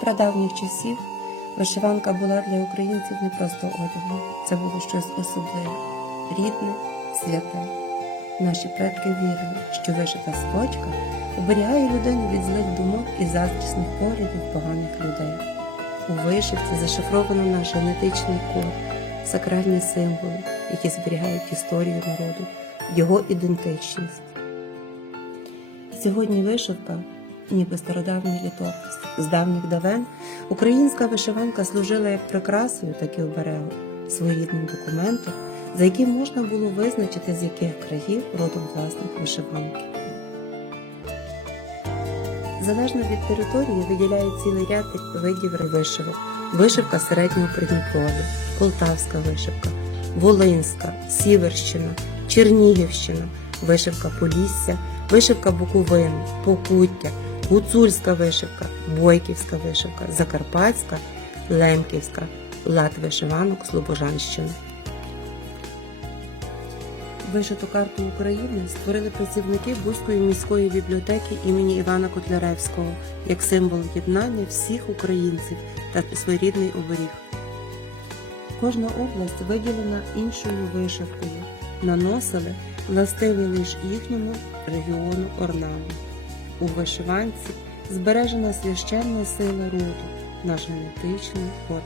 прадавніх часів вишиванка була для українців не просто одягом, це було щось особливе, рідне, святе. Наші предки вірили, що вишита сорочка оберігає людину від злих думок і заздрісних поглядів поганих людей. У вишивці зашифровано наш генетичний код, сакральні символи, які зберігають історію народу, його ідентичність. Сьогодні вишивка, ніби стародавній літопис. З давніх давен українська вишиванка служила як прикрасою, так і оберегом, своєрідним документом, за яким можна було визначити, з яких країв родом власник вишиванки. Залежно від території виділяють цілий ряд видів вишивок. Вишивка середнього Придніпров'я, Полтавська вишивка, Волинська, Сіверщина, Чернігівщина, вишивка Полісся, вишивка Буковини, Покуття, Гуцульська вишивка, Бойківська вишивка, Закарпатська, Лемківська, лад вишиванок Слобожанщини. Вишиту карту України створили працівники Бузької міської бібліотеки імені Івана Котляревського як символ єднання всіх українців та своєрідний оберіг. Кожна область виділена іншою вишивкою, наносили властивий лише їхньому регіону орнамент. У вишиванці збережена священна сила роду, наш генетичний код